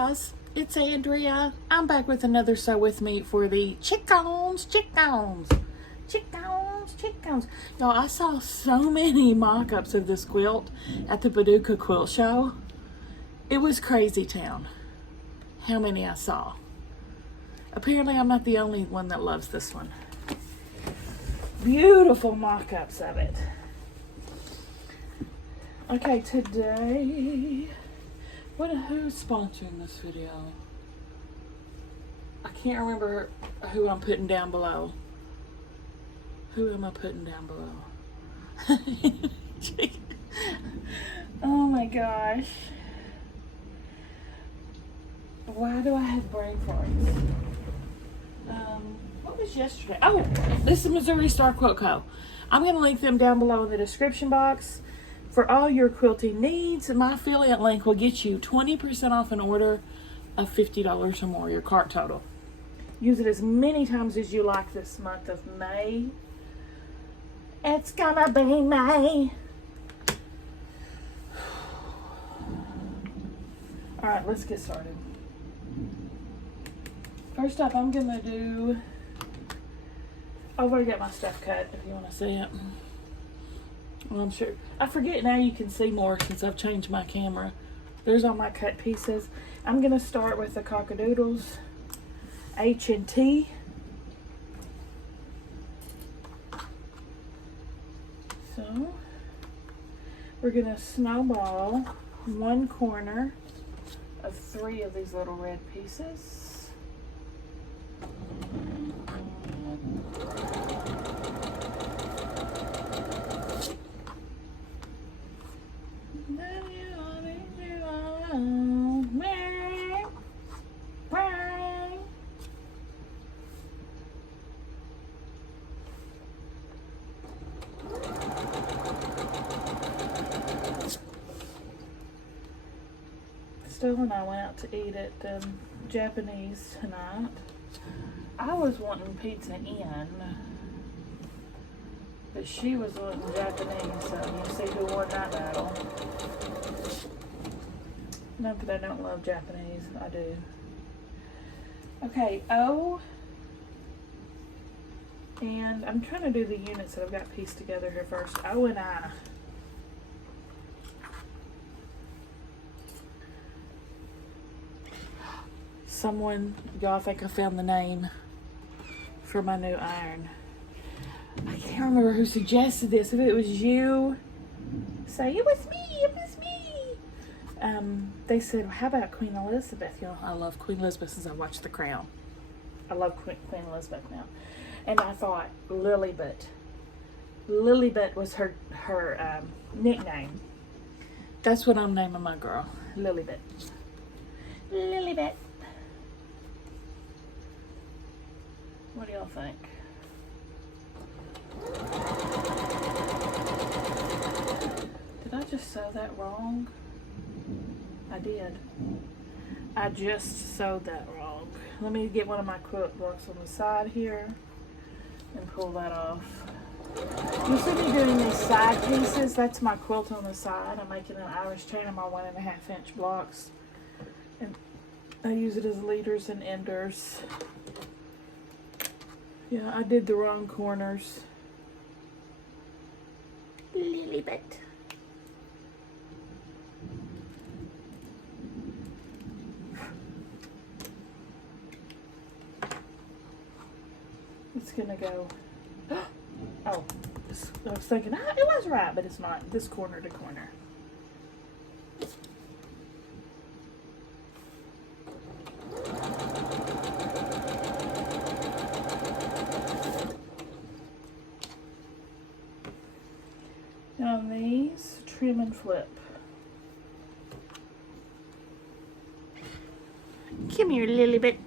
guys, it's Andrea. I'm back with another Sew With Me for the chickens. Y'all, I saw so many mock-ups of this quilt at the Paducah Quilt Show. It was crazy town how many I saw. Apparently I'm not the only one that loves this one. Beautiful mock-ups of it. Okay, today, who's sponsoring this video? I can't remember who I'm putting down below. Who am I putting down below? Oh my gosh. Why do I have brain farts? What was yesterday? Oh, this is Missouri Star Quilt Co. I'm going to link them down below in the description box. For all your quilting needs, my affiliate link will get you 20% off an order of $50 or more, your cart total. Use it as many times as you like this month of May. It's gonna be May. Alright, let's get started. First up, I'm gonna do... I've already got my stuff cut, if you want to see it. Well, I'm sure. I forget now you can see more since I've changed my camera. There's all my cut pieces. I'm going to start with the Cockadoodles H&T. So, we're going to snowball one corner of 3 of these little red pieces. Still, when I went out to eat at Japanese tonight, I was wanting Pizza Inn, but she was wanting Japanese, so you see who won that battle. Not that I don't love Japanese, I do. Okay, O, and I'm trying to do the units that I've got pieced together here first. O and I. Someone, y'all, think I found the name for my new iron. I can't remember who suggested this. If it was you, say, it was me. They said, well, how about Queen Elizabeth? Y'all, I love Queen Elizabeth since I watched The Crown. I love Queen Elizabeth now. And I thought Lilybet. Lilybet was her nickname. That's what I'm naming my girl. Lilybet. Lilybet. What do y'all think? Did I just sew that wrong? I did. I just sewed that wrong. Let me get one of my quilt blocks on the side here and pull that off. You see me doing these side pieces? That's my quilt on the side. I'm making an Irish chain on my 1.5 inch blocks. And I use it as leaders and enders. Yeah, I did the wrong corners. Lilybet. It's gonna go. Oh, I was thinking, it was right, but it's not. This corner to corner. Now on these, trim and flip. Come here, Lilybet.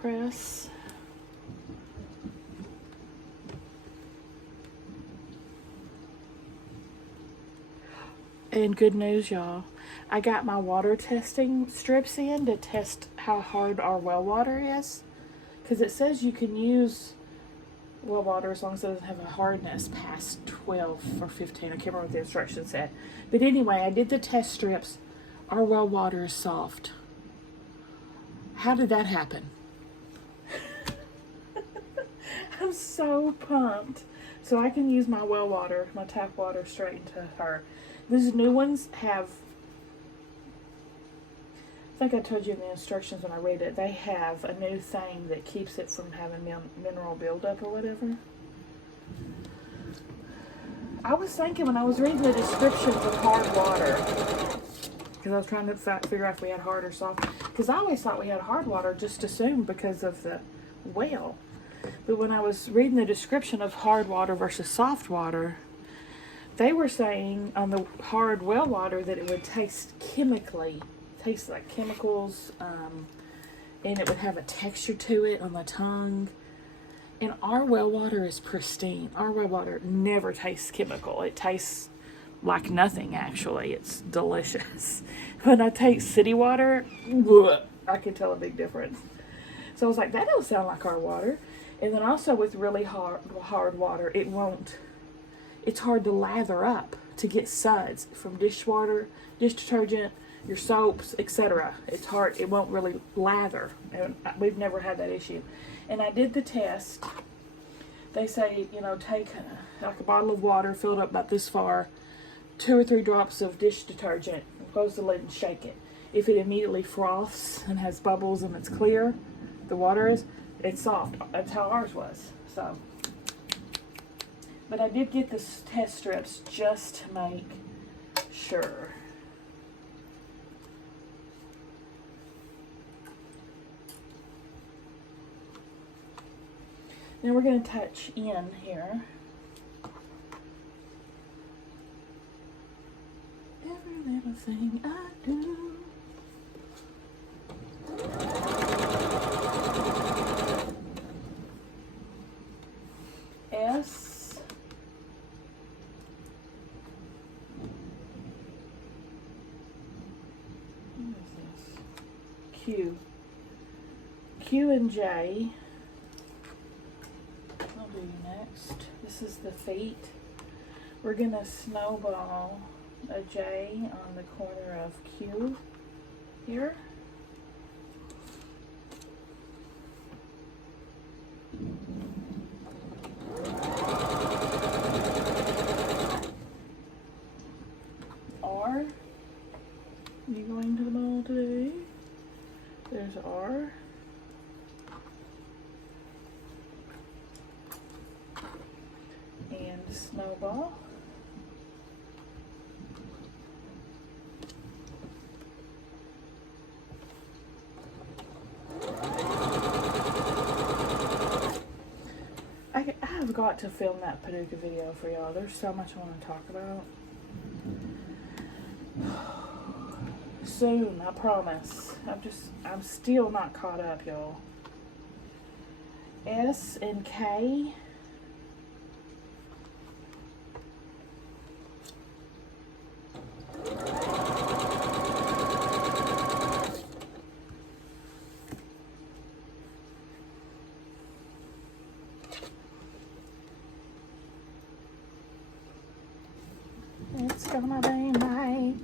Press. And good news, y'all. I got my water testing strips in to test how hard our well water is. Because it says you can use well water as long as it doesn't have a hardness past 12 or 15. I can't remember what the instructions said. But anyway, I did the test strips. Our well water is soft. How did that happen? I'm so pumped. So I can use my well water, my tap water, straight into her. These new ones have, I think I told you in the instructions when I read it, they have a new thing that keeps it from having mineral buildup or whatever. I was thinking when I was reading the descriptions of hard water, because I was trying to figure out if we had hard or soft, because I always thought we had hard water, just assumed because of the well. But when I was reading the description of hard water versus soft water, they were saying on the hard well water that it would taste like chemicals, and it would have a texture to it on the tongue. And our well water is pristine. Our well water never tastes chemical. It tastes like nothing, actually. It's delicious. When I take city water, I can tell a big difference. So I was like, that don't sound like our water. And then also with really hard water, it's hard to lather up, to get suds from dishwater, dish detergent, your soaps, etc. It's hard, it won't really lather. And we've never had that issue. And I did the test. They say, take like a bottle of water, fill it up about this far, 2 or 3 drops of dish detergent, and close the lid and shake it. If it immediately froths and has bubbles and it's clear, the water is, it's soft. That's how ours was. So, but I did get the test strips just to make sure. Now we're going to touch in here. Every little thing I do. S. What is this? Q. Q and J. I'll do next. This is the feet. We're going to snowball a J on the corner of Q here. R. You going to the mall today? There's R. And snowball. I've got to film that Paducah video for y'all. There's so much I want to talk about. Soon, I promise. I'm still not caught up, y'all. S and K. It's gonna be night.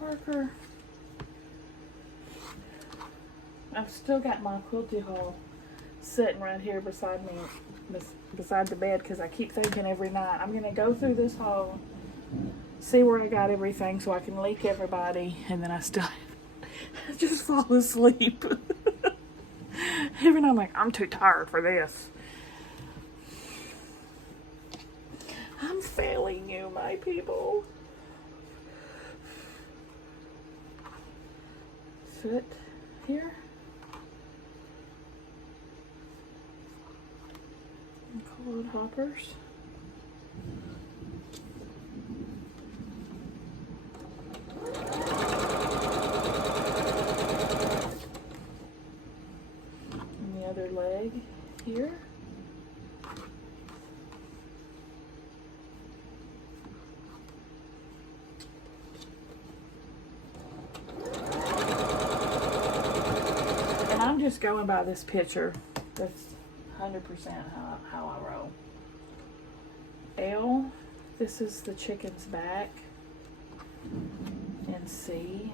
Parker. I've still got my quilty haul sitting right here beside me, beside the bed, because I keep thinking every night, I'm going to go through this haul, see where I got everything so I can leak everybody, and then I still I just fall asleep. Every night I'm like, I'm too tired for this. I'm failing you, my people. Sit here. And call it hoppers. And the other leg here. And I'm just going by this picture. That's 100% how I roll. L, this is the chicken's back. And C.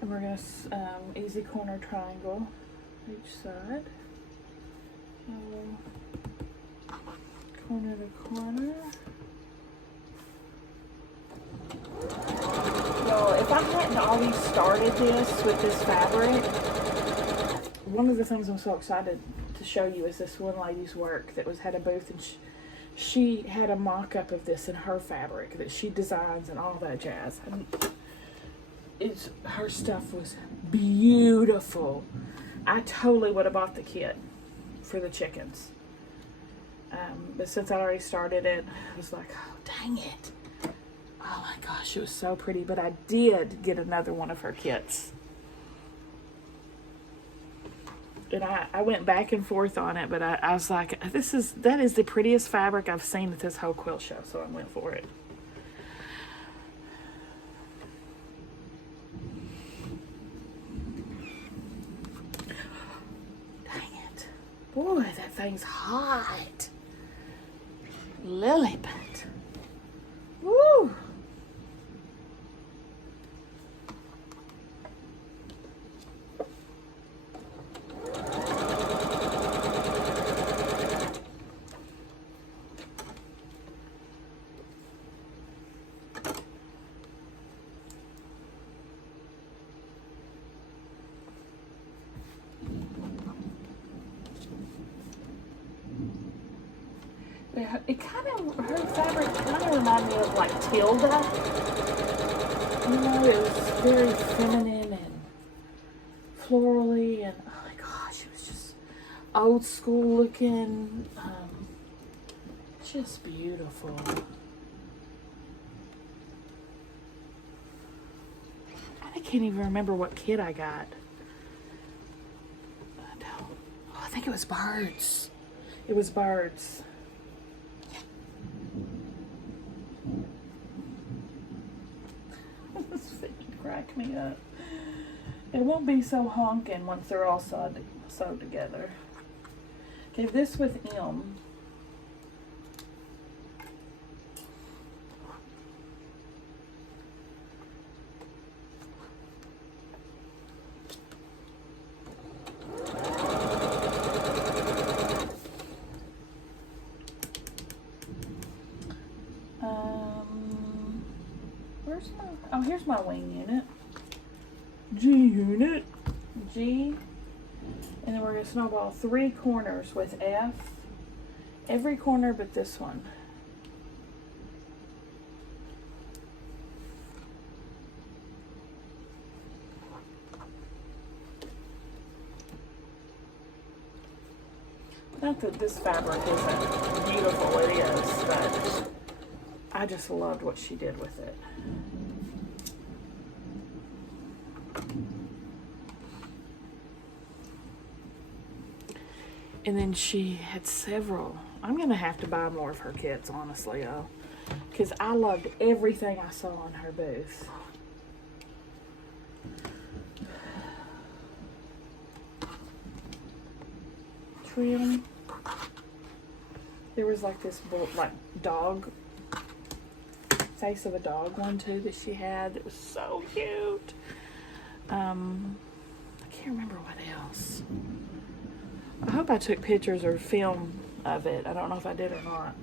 And we're going to easy corner triangle each side. Corner to corner. Well, if I hadn't already started this with this fabric, one of the things I'm so excited to show you is this one lady's work that had a booth, and she had a mock-up of this in her fabric that she designs and all that jazz. And her stuff was beautiful. I totally would have bought the kit for the chickens. But since I already started it, I was like, oh, dang it. Oh my gosh, it was so pretty. But I did get another one of her kits. And I went back and forth on it, but I was like, that is the prettiest fabric I've seen at this whole quilt show, so I went for it. Dang it. Boy, that thing's hot. Lilliput. Woo! It kind of, her fabric kind of reminded me of like Tilda. You know, it was very feminine and florally, and oh my gosh, it was just old school looking. Just beautiful. I can't even remember what kit I got. I think it was birds. It was birds. This thing cracked me up. It won't be so honking once they're all sewed together. Okay, this with M. Here's my wing unit. G unit. G. And then we're going to snowball 3 corners with F. Every corner but this one. Not that this fabric isn't beautiful, it is, but I just loved what she did with it. And then she had several. I'm going to have to buy more of her kits, honestly, y'all. Because I loved everything I saw in her booth. Trim. There was like this dog face of a dog one too that she had that was so cute. I can't remember what else. I hope I took pictures or film of it. I don't know if I did or not.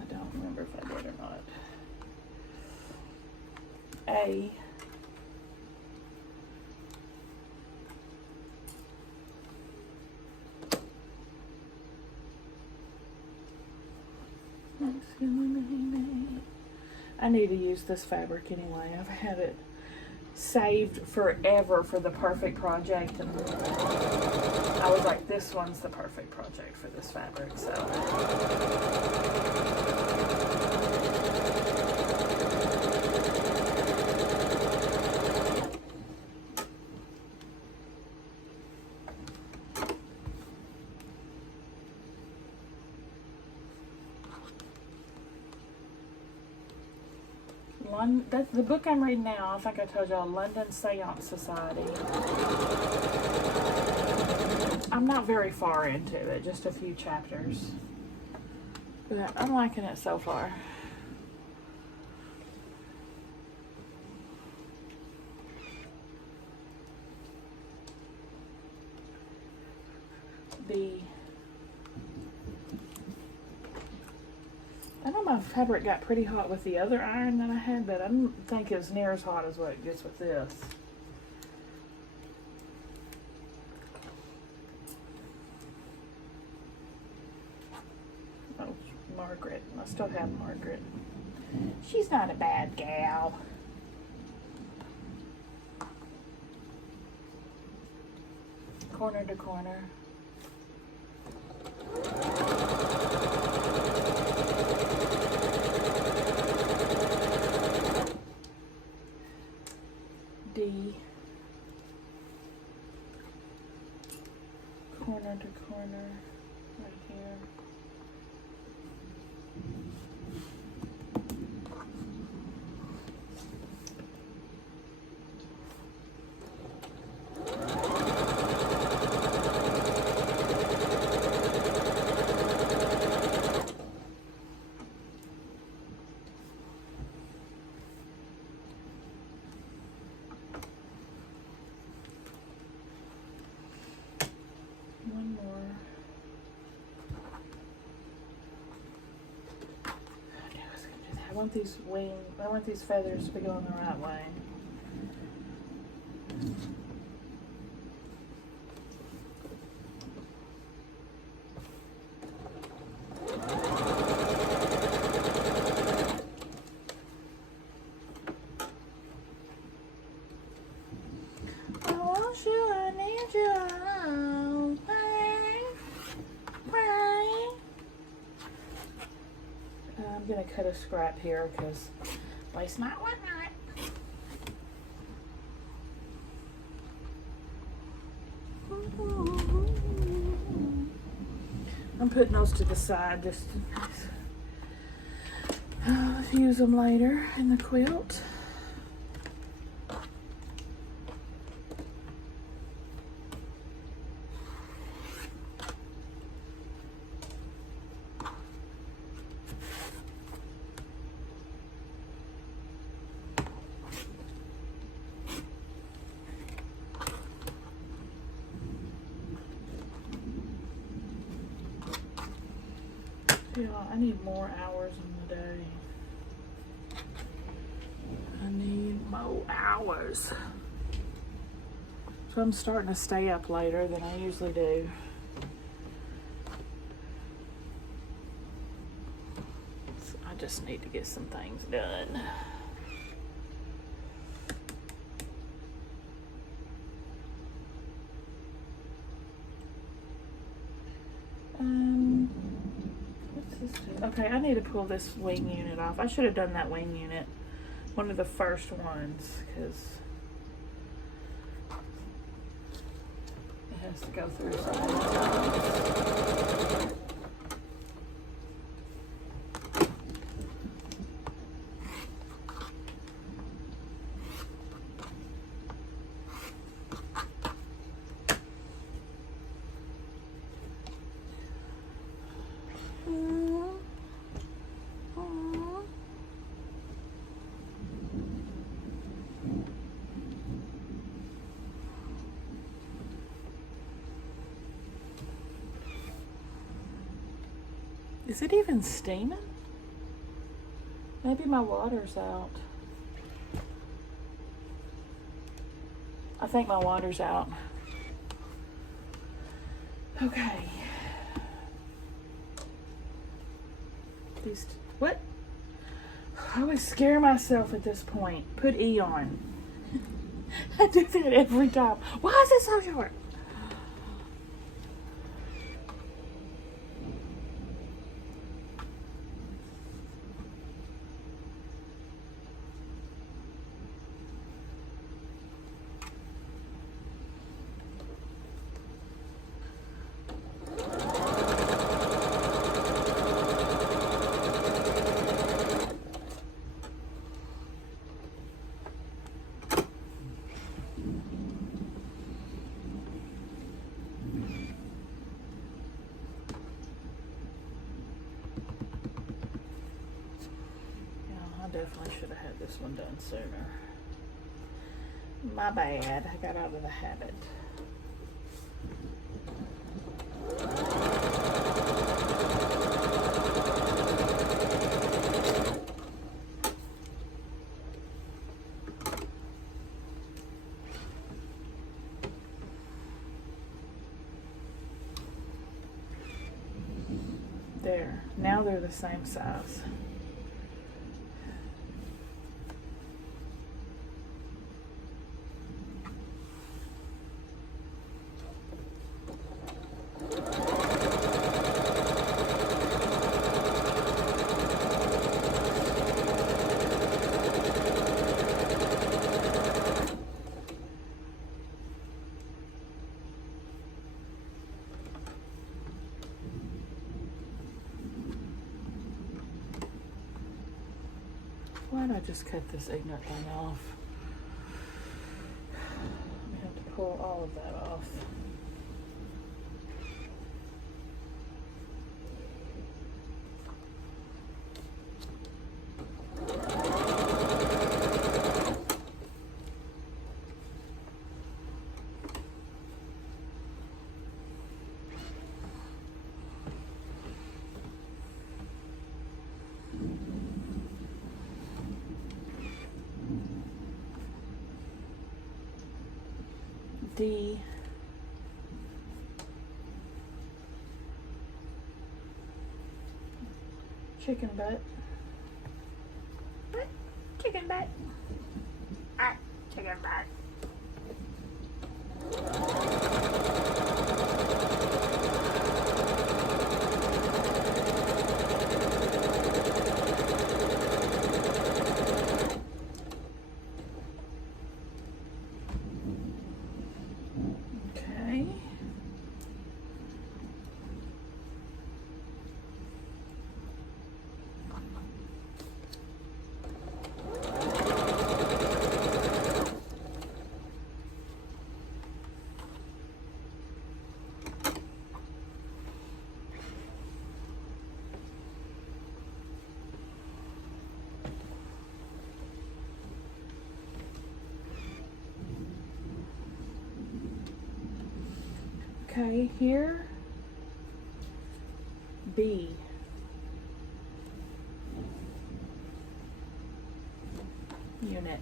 I don't remember if I did or not. I need to use this fabric anyway. I've had it saved forever for the perfect project, and I was like, this one's the perfect project for this fabric, so. That's the book I'm reading now. I think I told y'all, London Seance Society. I'm not very far into it, just a few chapters. But I'm liking it so far. I know my fabric got pretty hot with the other iron that I had, but I don't think it's near as hot as what it gets with this. Oh, Margaret. I still have Margaret. She's not a bad gal. Corner to corner. D, corner to corner, right here. One more. I knew I was gonna do that. I want these feathers to be going the right way. I want you, I need you. I'm gonna cut a scrap here because waste not, want not. I'm putting those to the side just to use them later in the quilt. Yeah, I need more hours in the day. I need more hours. So I'm starting to stay up later than I usually do. So I just need to get some things done. Okay, I need to pull this wing unit off. I should have done that wing unit, one of the first ones, because it has to go through so many times. Is it even steaming? Maybe my water's out. I think my water's out. Okay. What? I always scare myself at this point. Put E on. I do that every time. Why is it so short? Definitely should have had this one done sooner. My bad. I got out of the habit. There. Now they're the same size. Why'd I just cut this ignorant thing off? I have to pull all of that off. D. Chicken butt. What? Chicken butt. Ah, chicken butt. Okay, here, B. Unit.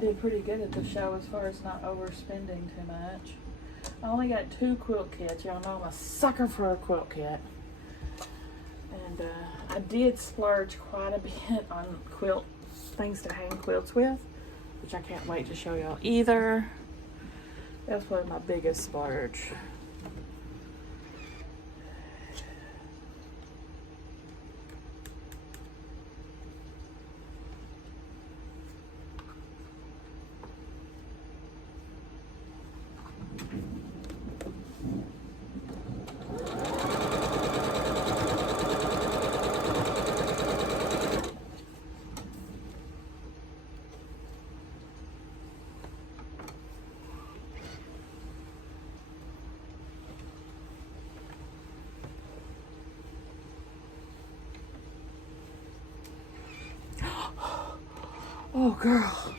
Did pretty good at the show as far as not overspending too much. I only got 2 quilt kits. Y'all know I'm a sucker for a quilt kit. And I did splurge quite a bit on quilt things to hang quilts with, which I can't wait to show y'all either. That's probably my biggest splurge. girl,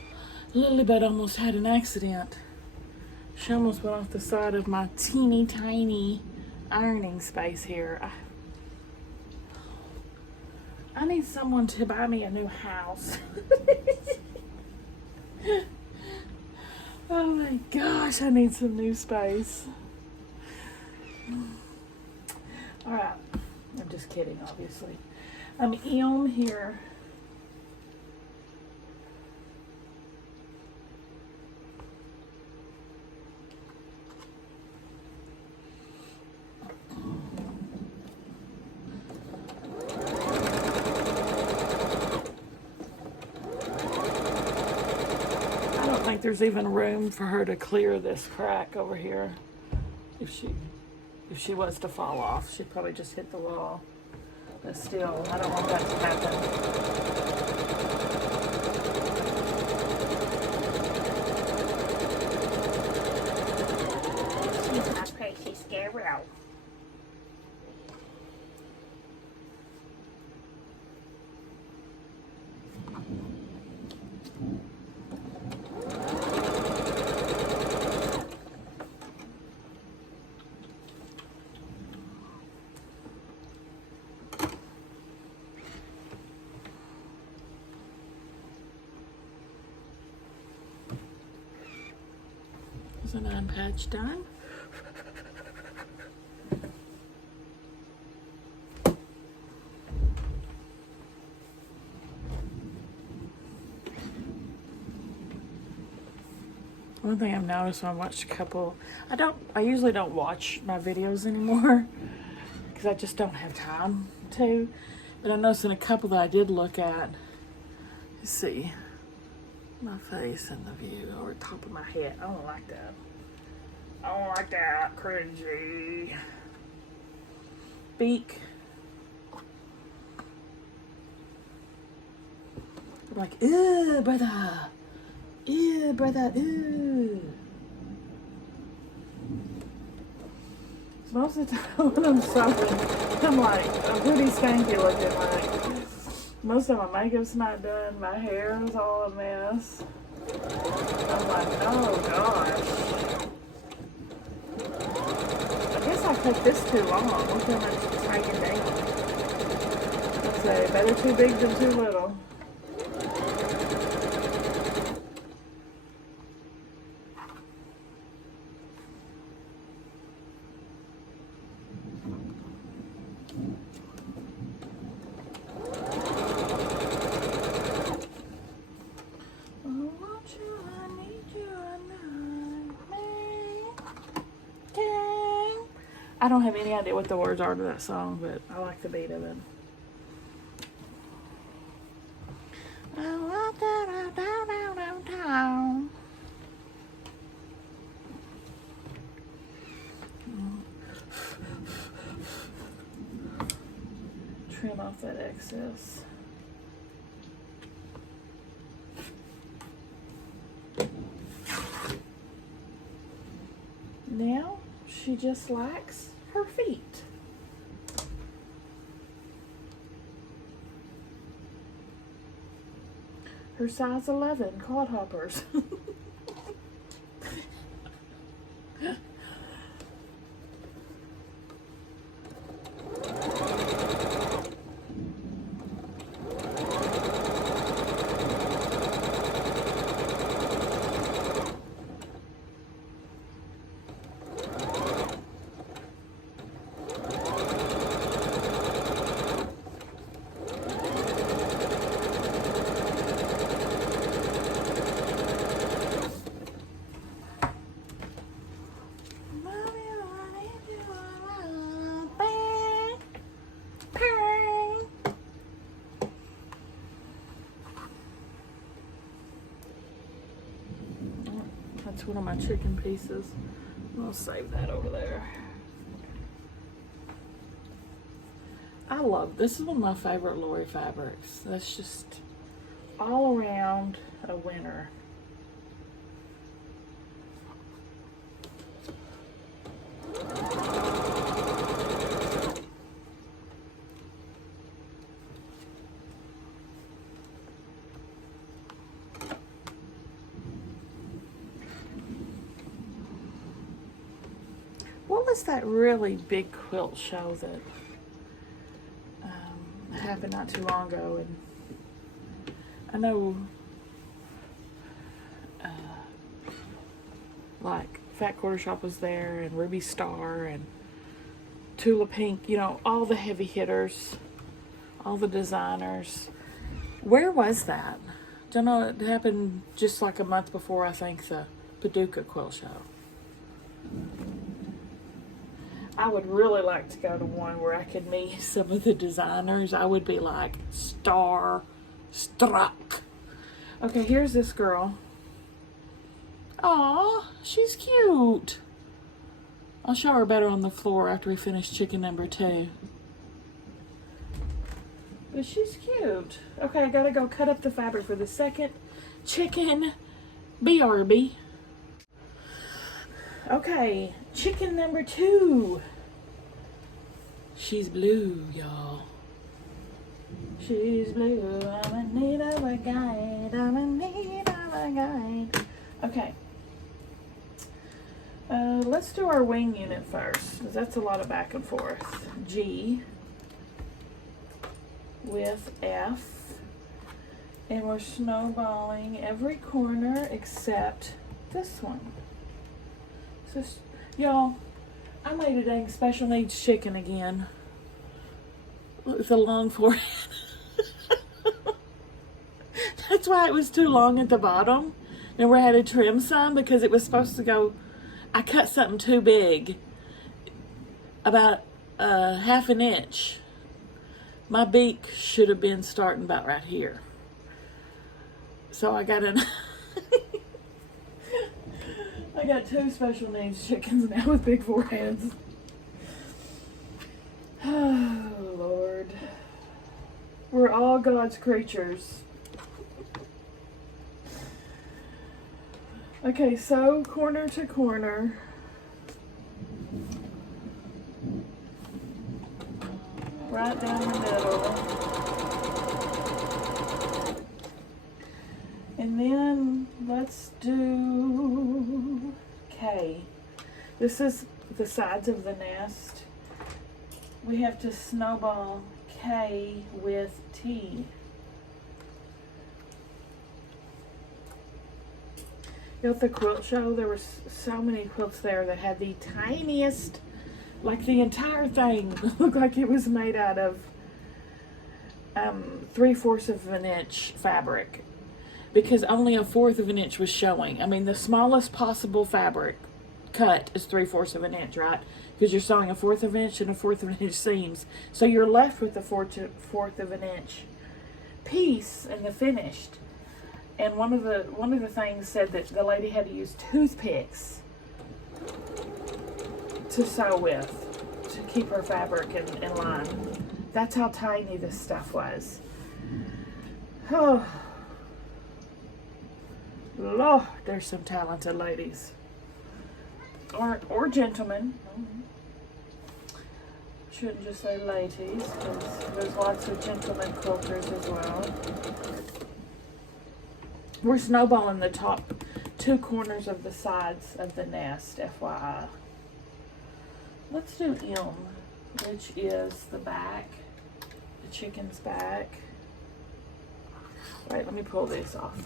Lilybud almost had an accident. She almost went off the side of my teeny tiny ironing space here. I need someone to buy me a new house. Oh my gosh, I need some new space. Alright, I'm just kidding, obviously. I'm here. There's even room for her to clear this crack over here. If she was to fall off, she'd probably just hit the wall. But still, I don't want that to happen. She's my crazy scarecrow. Is an unpatched done? One thing I've noticed when I watched a couple, I usually don't watch my videos anymore because I just don't have time to. But I noticed in a couple that I did look at, you see my face in the view over top of my head. I don't like that. I don't like that. Cringy. Beak. I'm like, ew, brother. Ew, brother, ew. So most of the time when I'm sewing, I'm like, I'm pretty skanky looking. Like, most of my makeup's not done. My hair is all a mess. I'm like, oh gosh. I guess I took this too long. Look how much it's hanging down. I'd say better too big than too little. I don't have any idea what the words are to that song, but I like the beat of it. Trim off that excess. Now she just likes her feet. Her size 11 clodhoppers. That's one of my chicken pieces. I'll save that over there. This is one of my favorite Lori fabrics. That's just all around a winner. What was that really big quilt show that happened not too long ago? And I know, like Fat Quarter Shop was there, and Ruby Star, and Tula Pink. You know, all the heavy hitters, all the designers. Where was that? Don't know. It happened just like a month before, I think, the Paducah Quilt Show. I would really like to go to one where I could meet some of the designers. I would be like starstruck. Okay, here's this girl. Aw, she's cute. I'll show her better on the floor after we finish chicken number 2. But she's cute. Okay, I gotta go cut up the fabric for the second chicken. BRB. Okay, chicken number 2. She's blue, y'all. She's blue. I'm in need of a guide. I'm in need of a guide. Okay. Let's do our wing unit first, because that's a lot of back and forth. G with F. And we're snowballing every corner except this one. So, y'all, I made a dang special needs chicken again with a long forehead. That's why it was too long at the bottom. And we had to trim some because it was supposed to go, I cut something too big, about 1/2 inch. My beak should have been starting about right here. So I got I got 2 special needs chickens now with big foreheads. Oh, Lord. We're all God's creatures. Okay, so corner to corner. Right down the middle. And then let's do K. This is the sides of the nest. We have to snowball K with T. You know, at the quilt show, there were so many quilts there that had the tiniest, like the entire thing looked like it was made out of 3/4 of an inch fabric, because only 1/4 of an inch was showing. I mean, the smallest possible fabric cut is 3/4 of an inch, right? Because you're sewing 1/4 of an inch and 1/4 of an inch seams, so you're left with the 1/4 of an inch piece in the finished. And one of the things said that the lady had to use toothpicks to sew with to keep her fabric in line. That's how tiny this stuff was. Oh, Lord, there's some talented ladies or gentlemen. Shouldn't just say ladies, because there's lots of gentlemen quilters as well. We're snowballing the top 2 corners of the sides of the nest, FYI. Let's do M, which is the back, the chicken's back. Right, let me pull this off.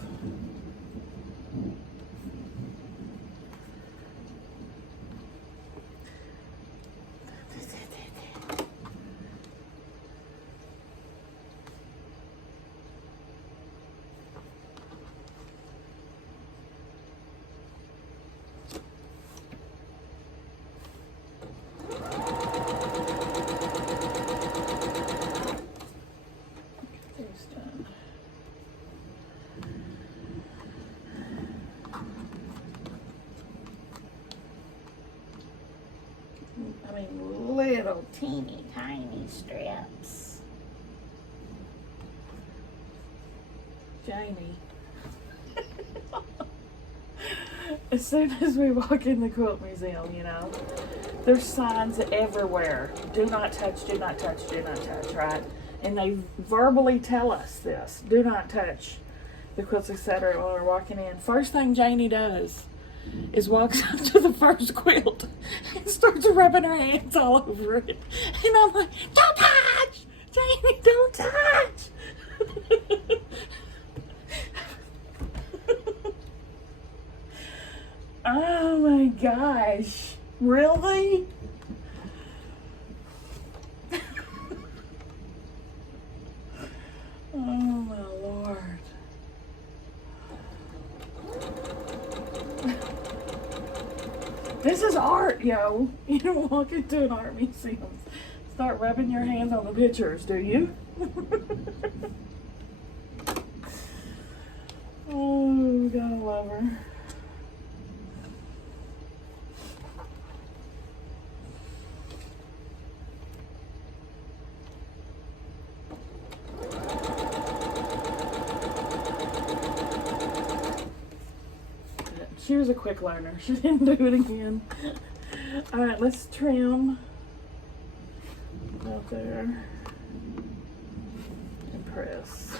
Little teeny tiny strips. Janie. As soon as we walk in the quilt museum, you know, there's signs everywhere. Do not touch, do not touch, do not touch, right? And they verbally tell us this. Do not touch the quilts, etc. when we're walking in. First thing Janie does is walks up to the first quilt and starts rubbing her hands all over it. And I'm like, don't touch! Jamie, don't touch! Oh my gosh. Really? Oh my Lord. This is art, yo. You don't walk into an art museum. Start rubbing your hands on the pictures, do you? Oh, gotta love her. She was a quick learner. She didn't do it again. All right, let's trim out there and press.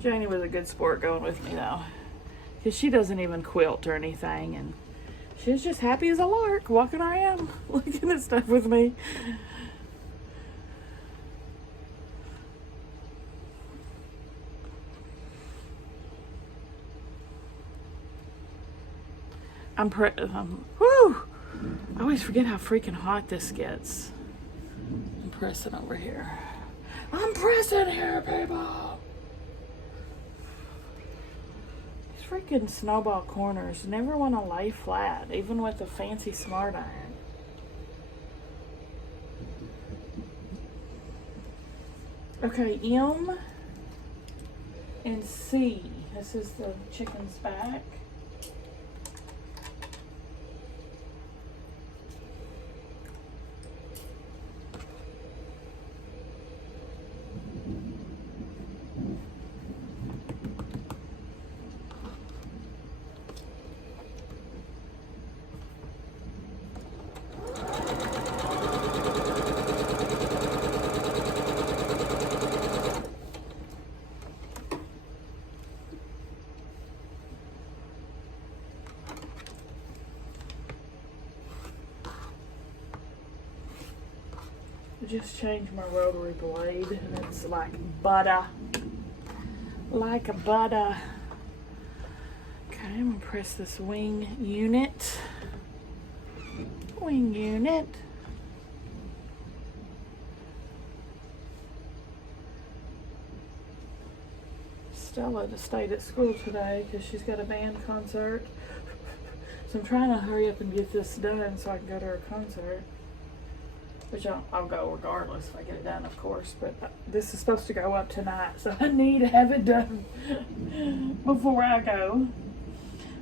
Janie was a good sport going with me though, because she doesn't even quilt or anything, and she's just happy as a lark walking around looking at stuff with me. Whew! I always forget how freaking hot this gets. I'm pressing over here. I'm pressing here, people! These freaking snowball corners never want to lay flat, even with a fancy smart iron. Okay, M and C. This is the chicken's back. Just changed my rotary blade and it's like butter. Like a butter. Okay, I'm gonna press this wing unit. Wing unit. Stella just stayed at school today because she's got a band concert. So I'm trying to hurry up and get this done so I can go to her concert. Which I'll go regardless if I get it done, of course. But this is supposed to go up tonight, so I need to have it done before I go.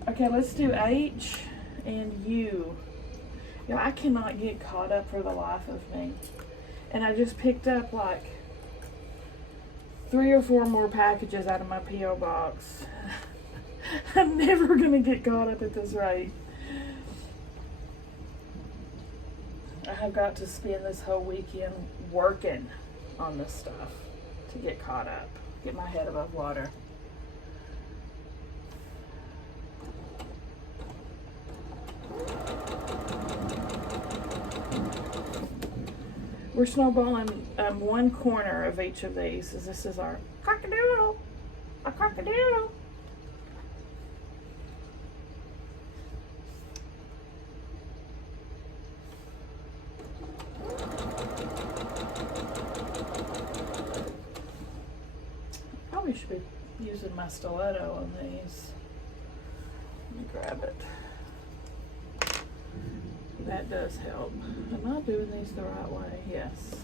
Okay, let's do H and U. Yeah, I cannot get caught up for the life of me. And I just picked up like 3 or 4 more packages out of my P.O. box. I'm never gonna get caught up at this rate. I have got to spend this whole weekend working on this stuff to get caught up, get my head above water. We're snowballing one corner of each of these, as this is our cock-a-doodle, a cock-a-doodle. Probably should be using my stiletto on these. Let me grab it. That does help. Am I doing these the right way? Yes.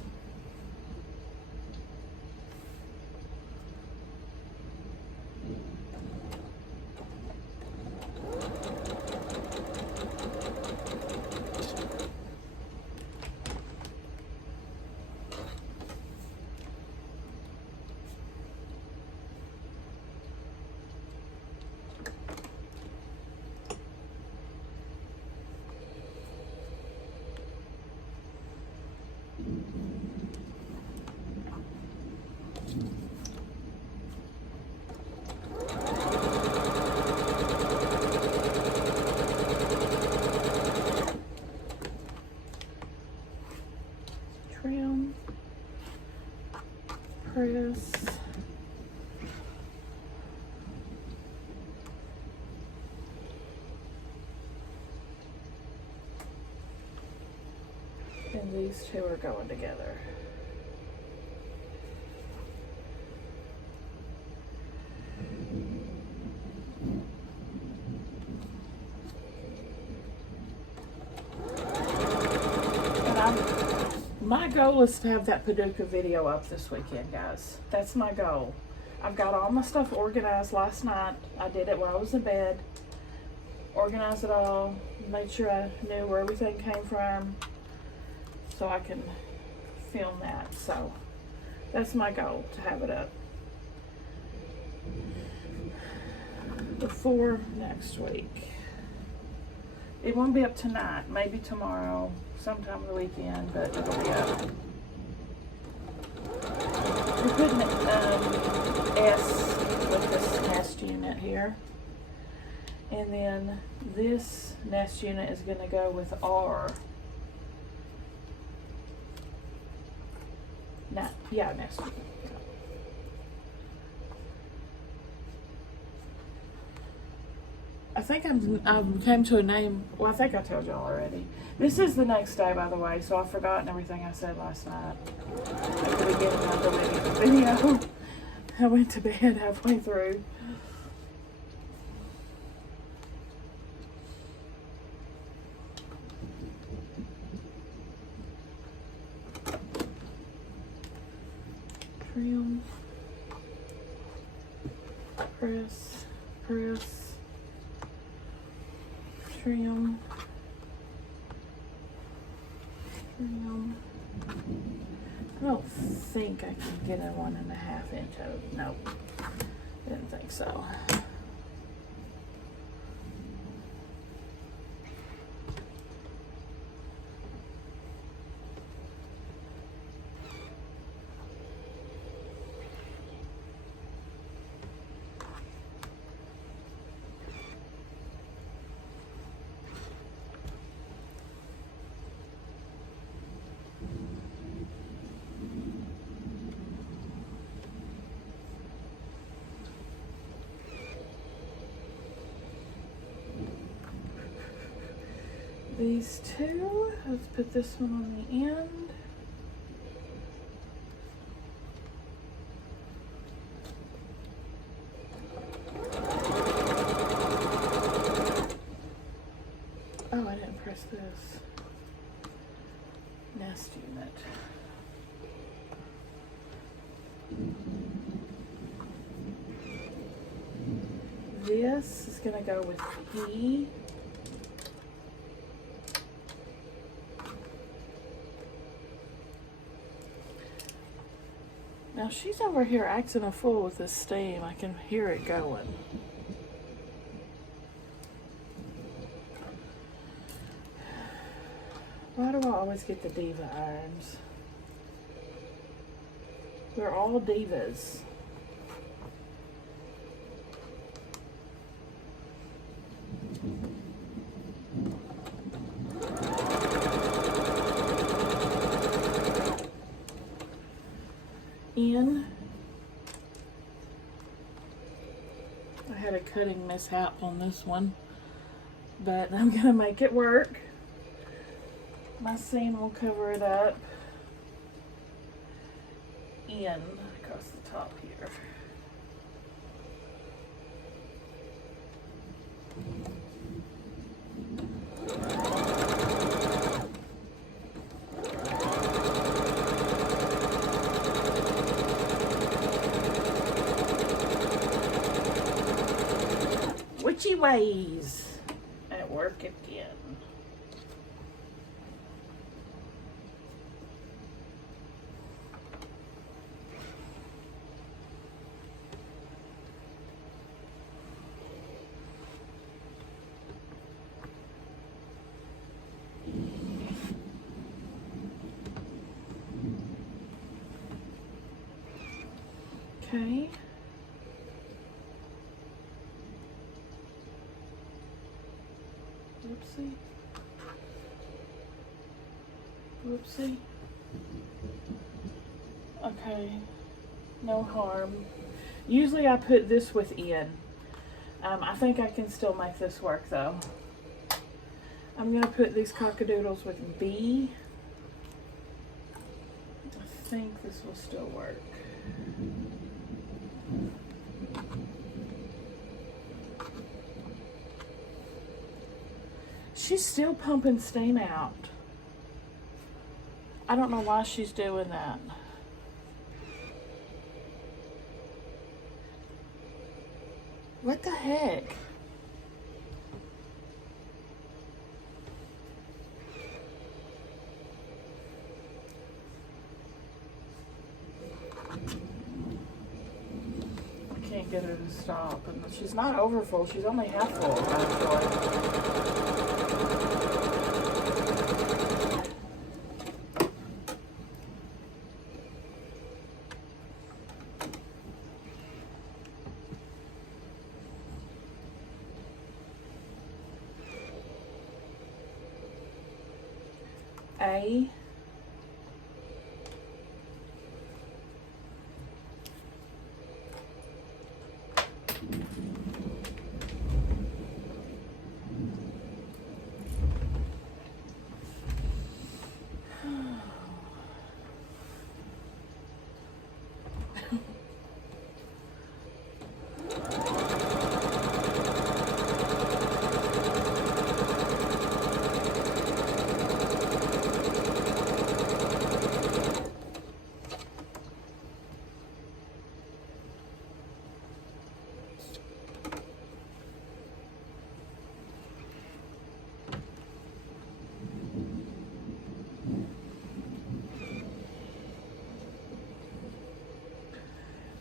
And these two are going together. My goal is to have that Paducah video up this weekend, guys. That's my goal. I've got all my stuff organized last night. I did it while I was in bed. Organized it all. Made sure I knew where everything came from so I can film that. So that's my goal, to have it up before next week. It won't be up tonight, maybe tomorrow, sometime on the weekend, but it'll be up. We're putting S with this nest unit here. And then this nest unit is going to go with R. Nest unit. I think I came to a name. Well, I think I told y'all already. This is the next day, by the way, so I've forgotten everything I said last night. At the beginning of the video, I went to bed halfway through. Trim, press, press, trim, trim. I don't think I can get a 1.5 inch out of, nope, didn't think so. These two, let's put this one on the end. Oh, I didn't press this. Nest unit. This is going to go with P. Now she's over here acting a fool with this steam. I can hear it going. Why do I always get the diva irons? We're all divas. I had a cutting mishap on this one, but I'm gonna make it work. My seam will cover it up. In across the top here. Witchy ways at work again. Okay. Whoopsie. Whoopsie. Okay. No harm. Usually I put this with N. I think I can still make this work though. I'm going to put these cockadoodles with B. think this will still work. She's still pumping steam out. I don't know why she's doing that. What the heck? I can't get her to stop. And she's not over full, she's only half full, actually. A.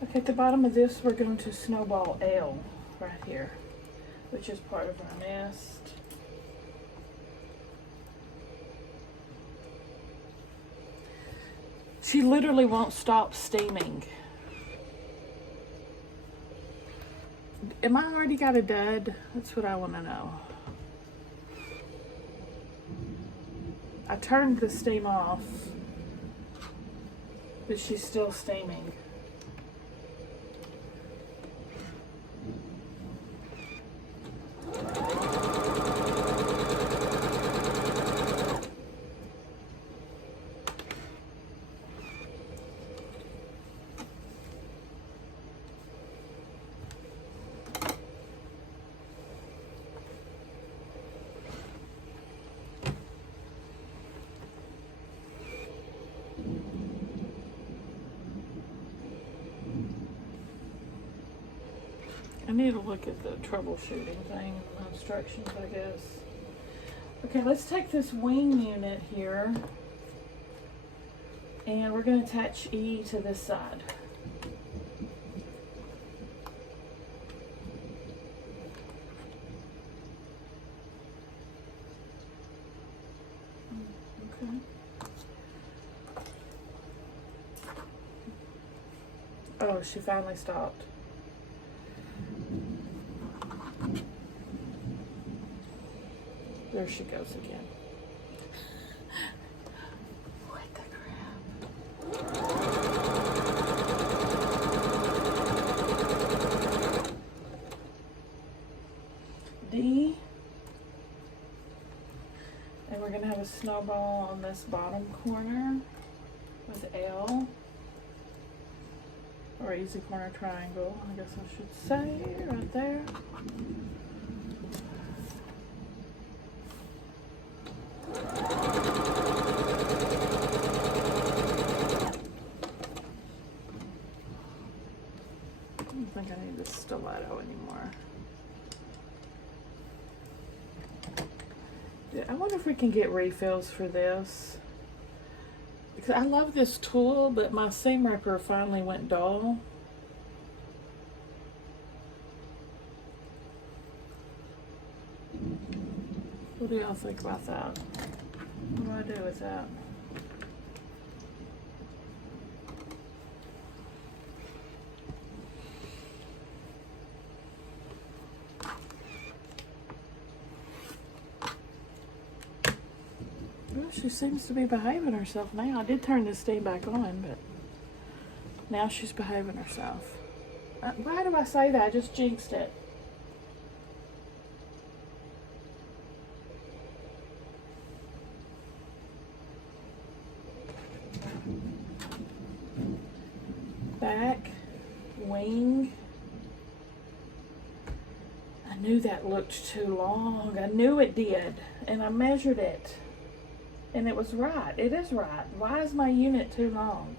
Okay, at the bottom of this, we're going to snowball L right here, which is part of our nest. She literally won't stop steaming. Am I already got a dud? That's what I want to know. I turned the steam off, but she's still steaming. I need to look at the troubleshooting thing, the instructions, I guess. Okay, let's take this wing unit here, and we're going to attach E to this side. Okay. Oh, she finally stopped. There she goes again. What the crap? D. And we're going to have a snowball on this bottom corner with L. Or easy corner triangle, I guess I should say, right there. I don't think I need this stiletto anymore. I wonder if we can get refills for this. Because I love this tool, but my seam ripper finally went dull. What do y'all think about that? What do I do with that? Well, she seems to be behaving herself now. I did turn this steam back on, but now she's behaving herself. Why do I say that? I just jinxed it. knew that looked too long. I knew it did. And I measured it. And it was right. It is right. Why is my unit too long?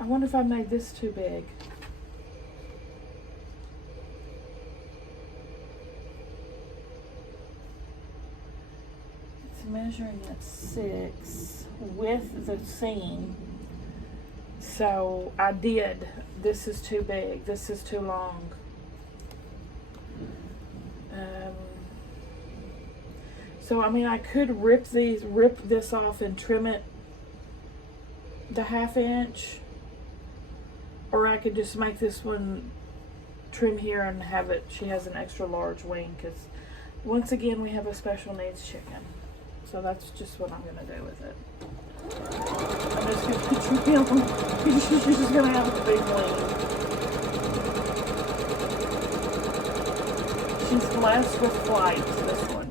I wonder if I made this too big. It's measuring at 6 with the seam. So I did. This is too big. This is too long. So I mean, I could rip this off and trim it the 1/2 inch, or I could just make this one trim here and have it. She has an extra large wing because once again we have a special needs chicken. So that's just what I'm gonna do with it. I'm just gonna trim. She's just gonna have a big wing. She's blessed with flight, this one.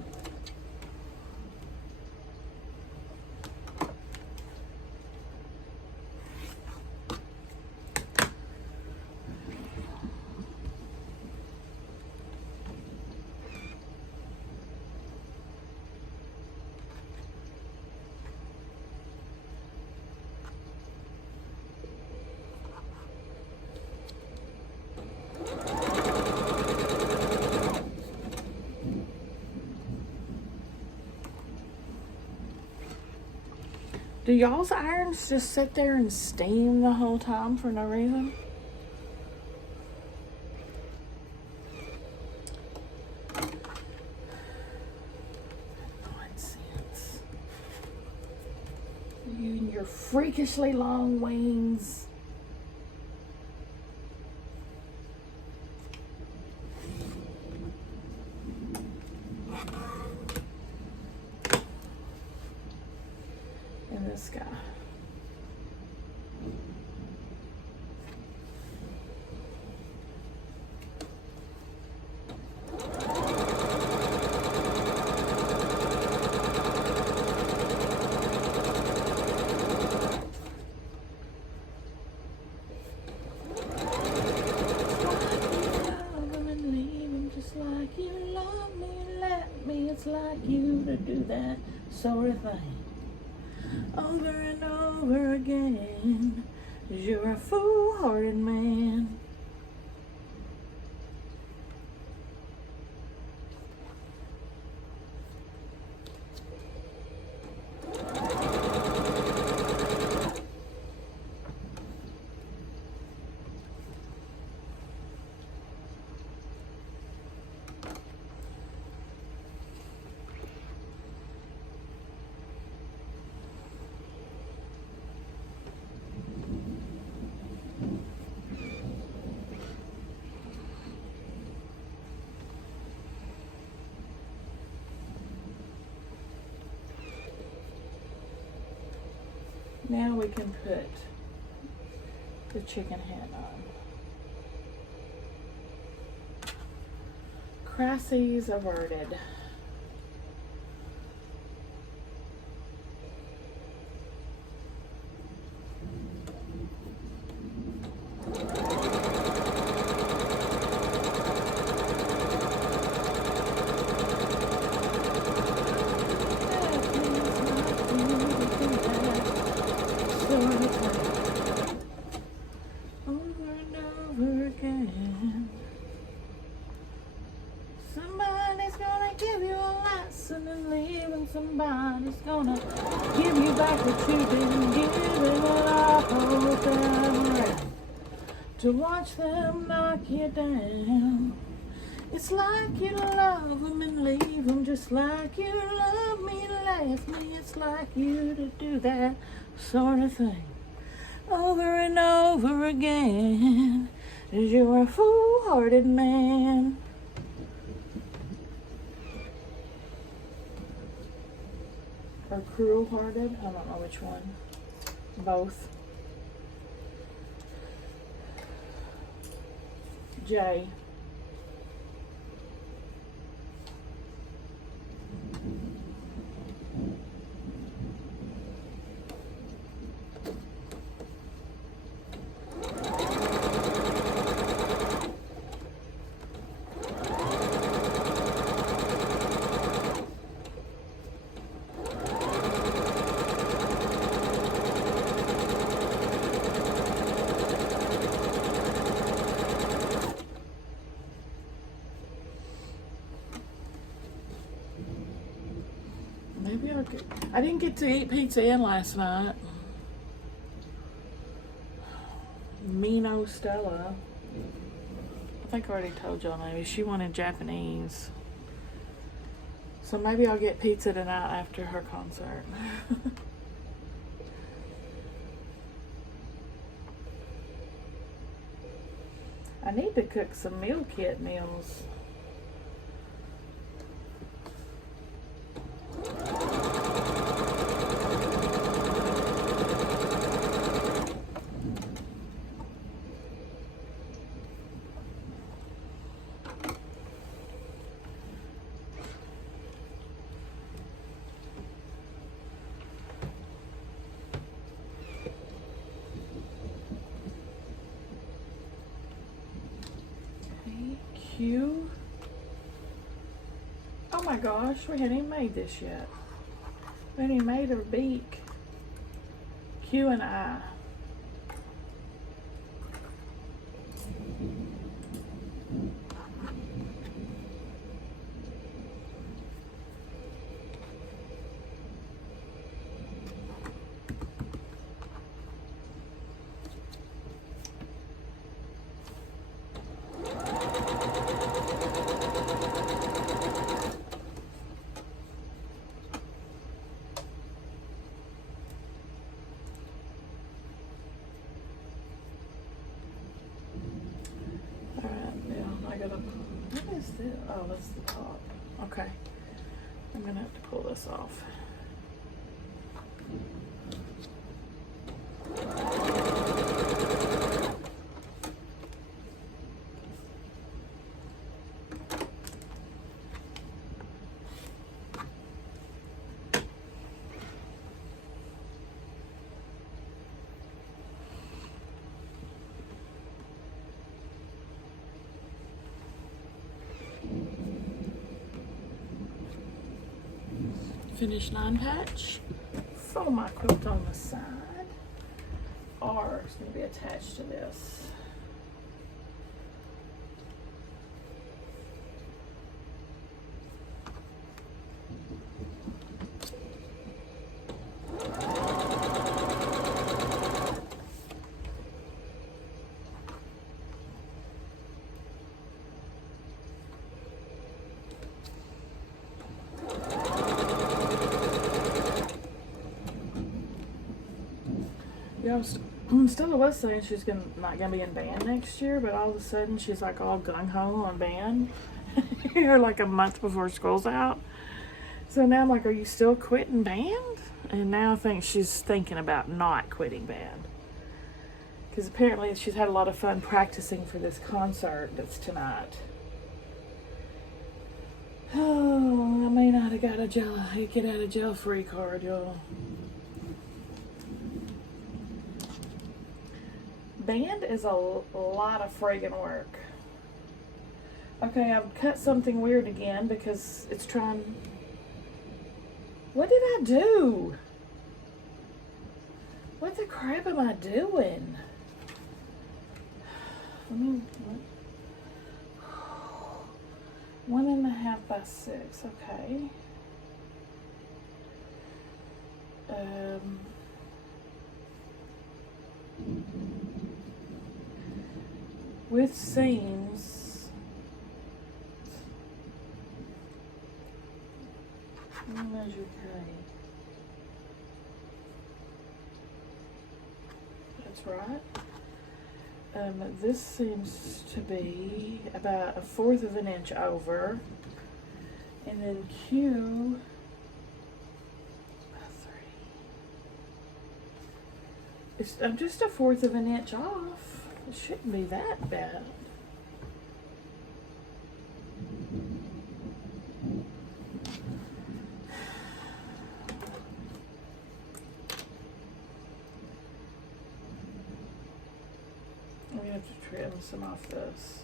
Do y'all's irons just sit there and steam the whole time for no reason? Nonsense. You and your freakishly long wings. This guy. It's like you to do that sort of thing. Over and over again, 'cause you're a fool-hearted man. Now we can put the chicken head on. Crises averted. Somebody's gonna give you back what you didn't give, and I hope them around to watch them knock you down. It's like you love them and leave them, just like you love me and left me. It's like you to do that sort of thing over and over again, 'cause you're a fool-hearted man. Or cruel-hearted, I don't know which one. Both. J. I didn't get to eat pizza in last night. Mino Stella. I think I already told y'all maybe she wanted Japanese. So maybe I'll get pizza tonight after her concert. I need to cook some meal kit meals. Q. Oh my gosh, we hadn't even made this yet. We hadn't even made her beak. Q and I. What is this? Oh, that's the top. Okay. I'm gonna have to pull this off. Finish 9 patch. Fold my quilt on the side. R is going to be attached to this. Yeah, Stella was saying she's not gonna be in band next year, but all of a sudden she's like all gung ho on band, or like a month before school's out. So now I'm like, are you still quitting band? And now I think she's thinking about not quitting band, because apparently she's had a lot of fun practicing for this concert that's tonight. Oh, I may not have got a get out of jail free card, y'all. Band is a lot of friggin' work. Okay, I've cut something weird again because it's trying. What did I do? What the crap am I doing? Let me. 1.5 by 6. Okay. With seams, let me measure K. That's right. This seems to be about 1/4 of an inch over, and then Q. I'm just 1/4 of an inch off. It shouldn't be that bad. I'm gonna have to trim some off this.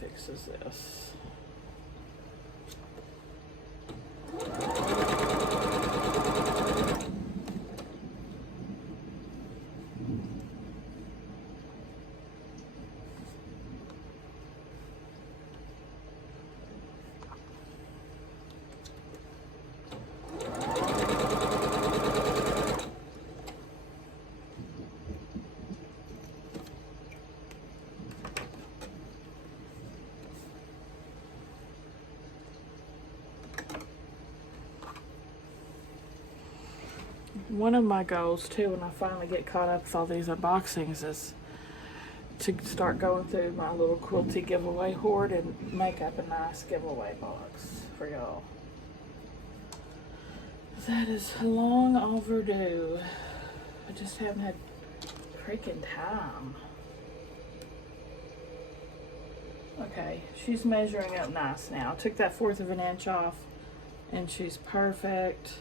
fixes this. One of my goals too, when I finally get caught up with all these unboxings, is to start going through my little quilty giveaway hoard and make up a nice giveaway box for y'all. That is long overdue. I just haven't had freaking time. Okay, she's measuring up nice now. Took that 1/4 of an inch off and she's perfect.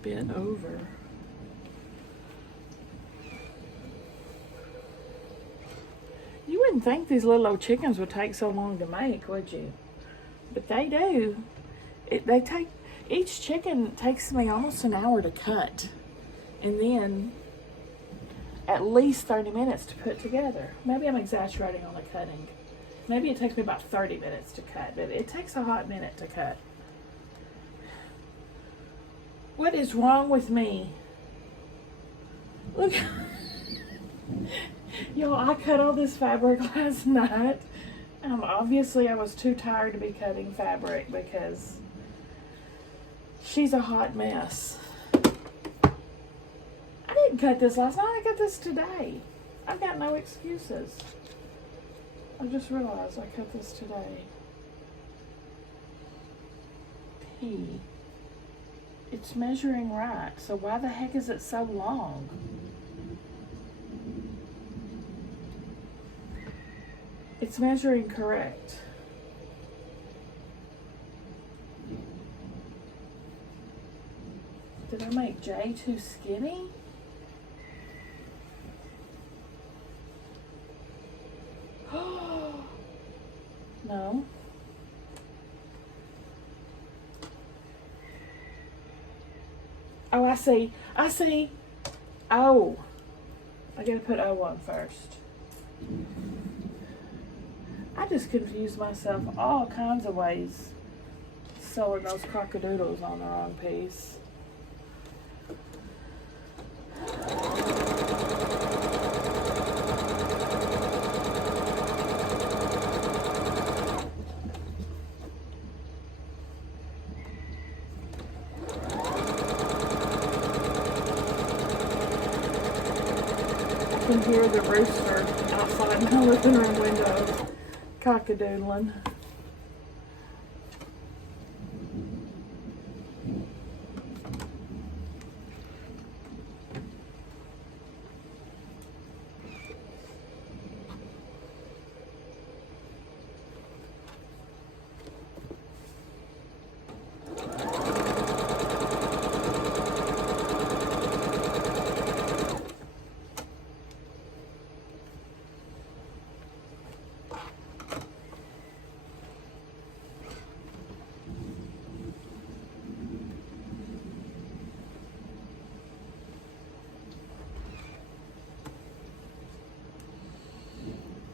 Bit over. You wouldn't think these little old chickens would take so long to make, would you? But they do. Each chicken takes me almost an hour to cut, and then at least 30 minutes to put together. Maybe I'm exaggerating on the cutting. Maybe it takes me about 30 minutes to cut, but it takes a hot minute to cut. What is wrong with me? Look. Y'all, I cut all this fabric last night. Obviously I was too tired to be cutting fabric because she's a hot mess. I didn't cut this last night. I cut this today. I've got no excuses. I just realized I cut this today. P. It's measuring right, so why the heck is it so long? It's measuring correct. Did I make J too skinny? No. Oh, I see. I see. Oh. I gotta put O on first. I just confused myself all kinds of ways sewing those crockadoodles on the wrong piece. I can hear the rooster outside my living room window cockadoodling.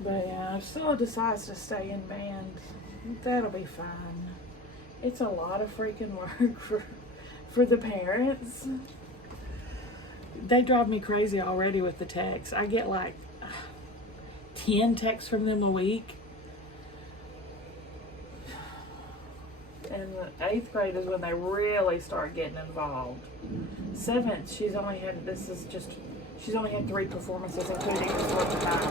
But yeah, if Stella decides to stay in band, that'll be fine. It's a lot of freaking work for the parents. They drive me crazy already with the texts. I get like 10 texts from them a week. And the 8th grade is when they really start getting involved. 7th, she's only had 3 performances, including this one tonight.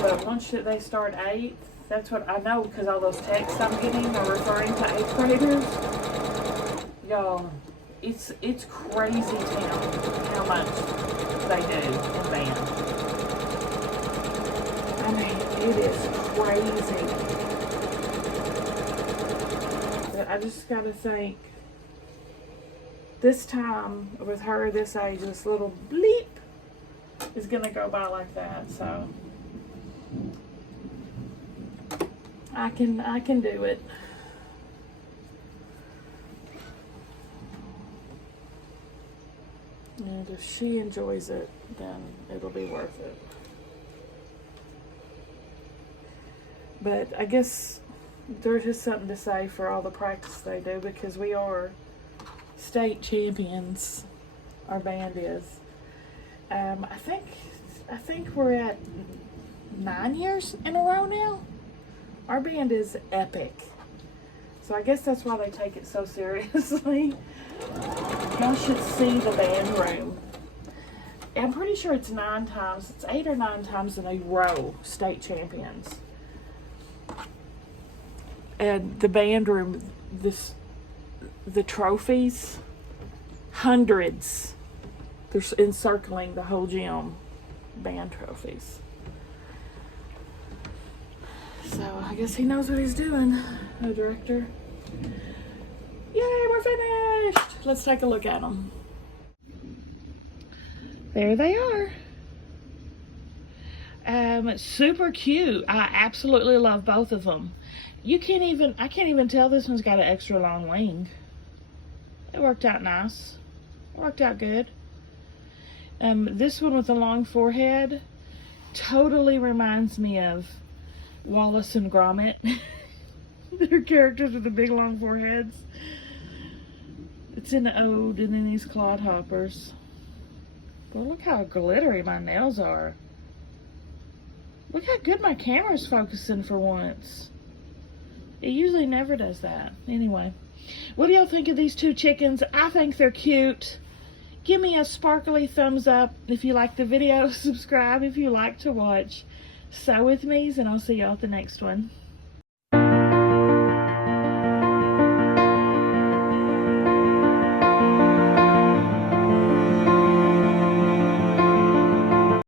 But once they start 8th, that's what I know, because all those texts I'm getting are referring to 8th graders. Y'all, it's crazy town how much they do in band. I mean, it is crazy. But I just gotta think, this time with her this age, this little bleep is gonna go by like that. So I can do it. And if she enjoys it, then it'll be worth it. But I guess there's just something to say for all the practice they do, because we are state champions. Our band is. I think we're at 9 years in a row now. Our band is epic. So I guess that's why they take it so seriously. Y'all should see the band room. I'm pretty sure it's 8 or 9 times in a row state champions. And the band room, the trophies, hundreds. They're encircling the whole gym, band trophies. So I guess he knows what he's doing, the director. Yay, we're finished! Let's take a look at them. There they are. Super cute. I absolutely love both of them. I can't even tell this one's got an extra long wing. It worked out nice. It worked out good. This one with the long forehead totally reminds me of Wallace and Gromit. They're characters with the big long foreheads. It's an ode, and then these clodhoppers. But look how glittery my nails are. Look how good my camera's focusing for once. It usually never does that. Anyway, what do y'all think of these 2 chickens? I think they're cute. Give me a sparkly thumbs up if you like the video. Subscribe if you like to watch Sew with Me's, and I'll see y'all at the next one.